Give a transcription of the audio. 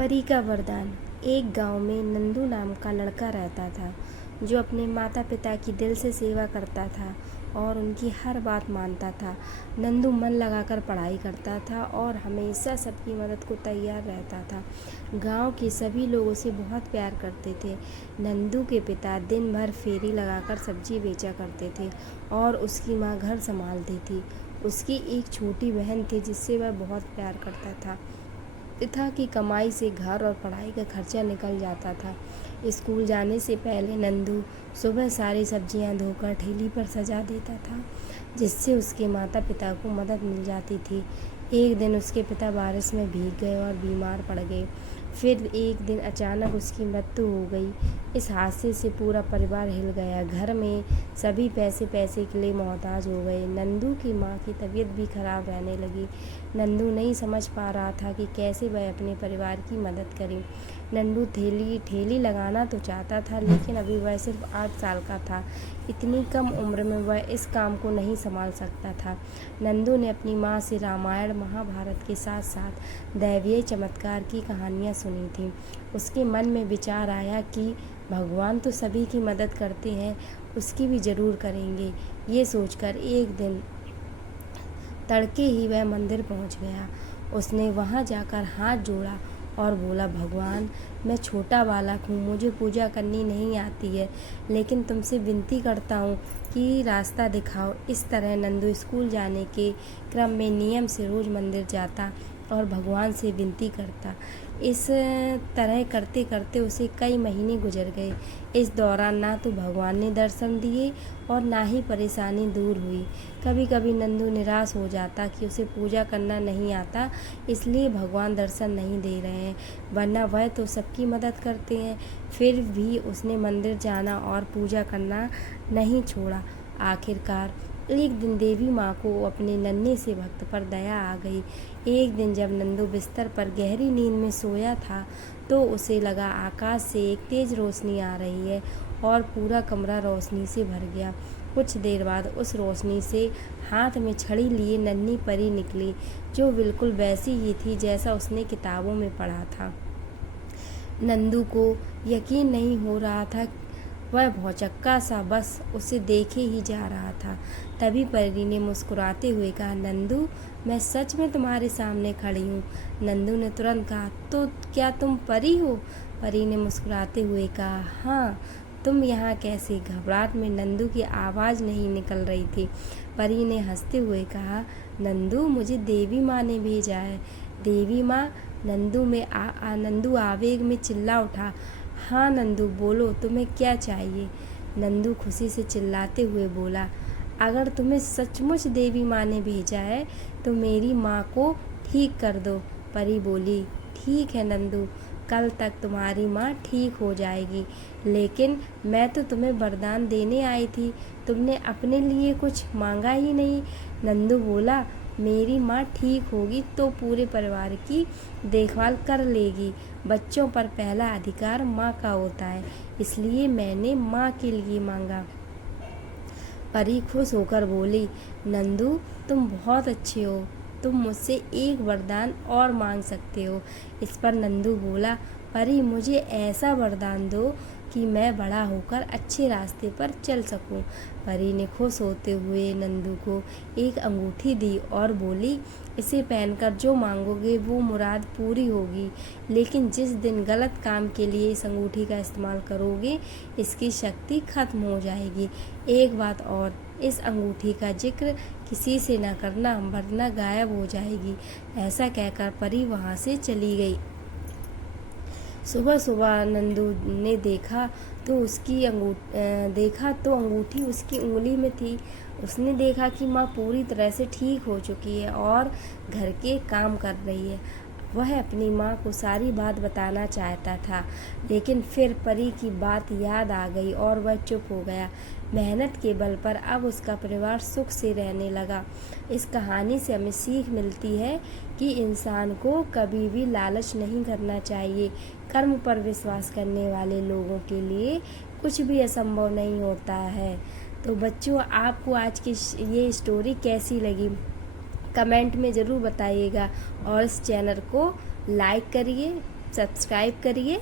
परी का वरदान। एक गांव में नंदू नाम का लड़का रहता था जो अपने माता पिता की दिल से सेवा करता था और उनकी हर बात मानता था। नंदू मन लगाकर पढ़ाई करता था और हमेशा सबकी मदद को तैयार रहता था। गांव के सभी लोग उसे बहुत प्यार करते थे। नंदू के पिता दिन भर फेरी लगाकर सब्जी बेचा करते थे और उसकी माँ घर संभालती थी। उसकी एक छोटी बहन थी जिससे वह बहुत प्यार करता था। पिता की कमाई से घर और पढ़ाई का खर्चा निकल जाता था। स्कूल जाने से पहले नंदू सुबह सारी सब्जियां धोकर ठेली पर सजा देता था, जिससे उसके माता पिता को मदद मिल जाती थी। एक दिन उसके पिता बारिश में भीग गए और बीमार पड़ गए। फिर एक दिन अचानक उसकी मृत्यु हो गई। इस हादसे से पूरा परिवार हिल गया। घर में सभी पैसे पैसे के लिए मोहताज हो गए। नंदू की माँ की तबीयत भी खराब रहने लगी। नंदू नहीं समझ पा रहा था कि कैसे वह अपने परिवार की मदद करे। नंदू ठेली लगाना तो चाहता था, लेकिन अभी वह सिर्फ 8 साल का था। इतनी कम उम्र में वह इस काम को नहीं संभाल सकता था। नंदू ने अपनी माँ से रामायण महाभारत के साथ साथ दैवीय चमत्कार की कहानियाँ सुनी थी। उसके मन में विचार आया कि भगवान तो सभी की मदद करते हैं, उसकी भी ज़रूर करेंगे। ये सोचकर एक दिन तड़के ही वह मंदिर पहुंच गया। उसने वहां जाकर हाथ जोड़ा और बोला, भगवान, मैं छोटा बालक हूँ, मुझे पूजा करनी नहीं आती है, लेकिन तुमसे विनती करता हूँ कि रास्ता दिखाओ। इस तरह नंदू स्कूल जाने के क्रम में नियम से रोज़ मंदिर जाता और भगवान से विनती करता। इस तरह करते करते उसे कई महीने गुजर गए। इस दौरान ना तो भगवान ने दर्शन दिए और ना ही परेशानी दूर हुई। कभी कभी नंदू निराश हो जाता कि उसे पूजा करना नहीं आता, इसलिए भगवान दर्शन नहीं दे रहे हैं, वरना वह तो सबकी मदद करते हैं। फिर भी उसने मंदिर जाना और पूजा करना नहीं छोड़ा। आखिरकार एक दिन देवी माँ को अपने नन्हे से भक्त पर दया आ गई। एक दिन जब नंदू बिस्तर पर गहरी नींद में सोया था तो उसे लगा आकाश से एक तेज रोशनी आ रही है और पूरा कमरा रोशनी से भर गया। कुछ देर बाद उस रोशनी से हाथ में छड़ी लिए नन्ही परी निकली, जो बिल्कुल वैसी ही थी जैसा उसने किताबों में पढ़ा था। नंदू को यकीन नहीं हो रहा था। वह भौचक्का सा बस उसे देखे ही जा रहा था। तभी परी ने मुस्कुराते हुए कहा, नंदू, मैं सच में तुम्हारे सामने खड़ी हूँ। नंदू ने तुरंत कहा, तो क्या तुम परी हो? परी ने मुस्कुराते हुए कहा, हाँ, तुम यहाँ कैसे? घबराहट में नंदू की आवाज़ नहीं निकल रही थी। परी ने हंसते हुए कहा, नंदू, मुझे देवी माँ ने भेजा है। देवी माँ? नंदू आवेग में चिल्ला उठा। हाँ नंदू, बोलो, तुम्हें क्या चाहिए? नंदू खुशी से चिल्लाते हुए बोला, अगर तुम्हें सचमुच देवी माँ ने भेजा है तो मेरी माँ को ठीक कर दो। परी बोली, ठीक है नंदू, कल तक तुम्हारी माँ ठीक हो जाएगी, लेकिन मैं तो तुम्हें वरदान देने आई थी, तुमने अपने लिए कुछ मांगा ही नहीं। नंदू बोला, मेरी माँ ठीक होगी तो पूरे परिवार की देखभाल कर लेगी। बच्चों पर पहला अधिकार माँ का होता है, इसलिए मैंने माँ के लिए मांगा। परी खुश होकर बोली, नंदू, तुम बहुत अच्छे हो, तुम मुझसे एक वरदान और मांग सकते हो। इस पर नंदू बोला, परी, मुझे ऐसा वरदान दो कि मैं बड़ा होकर अच्छे रास्ते पर चल सकूं। परी ने खुश होते हुए नंदू को एक अंगूठी दी और बोली, इसे पहनकर जो मांगोगे वो मुराद पूरी होगी, लेकिन जिस दिन गलत काम के लिए इस अंगूठी का इस्तेमाल करोगे इसकी शक्ति खत्म हो जाएगी। एक बात और, इस अंगूठी का जिक्र किसी से न करना, वरना गायब हो जाएगी। ऐसा कहकर परी वहाँ से चली गई। सुबह सुबह नंदू ने देखा तो अंगूठी उसकी उंगली में थी। उसने देखा कि माँ पूरी तरह से ठीक हो चुकी है और घर के काम कर रही है। वह अपनी माँ को सारी बात बताना चाहता था, लेकिन फिर परी की बात याद आ गई और वह चुप हो गया। मेहनत के बल पर अब उसका परिवार सुख से रहने लगा। इस कहानी से हमें सीख मिलती है कि इंसान को कभी भी लालच नहीं करना चाहिए। कर्म पर विश्वास करने वाले लोगों के लिए कुछ भी असंभव नहीं होता है। तो बच्चों, आपको आज की ये स्टोरी कैसी लगी कमेंट में ज़रूर बताइएगा और इस चैनल को लाइक करिए। सब्सक्राइब करिए।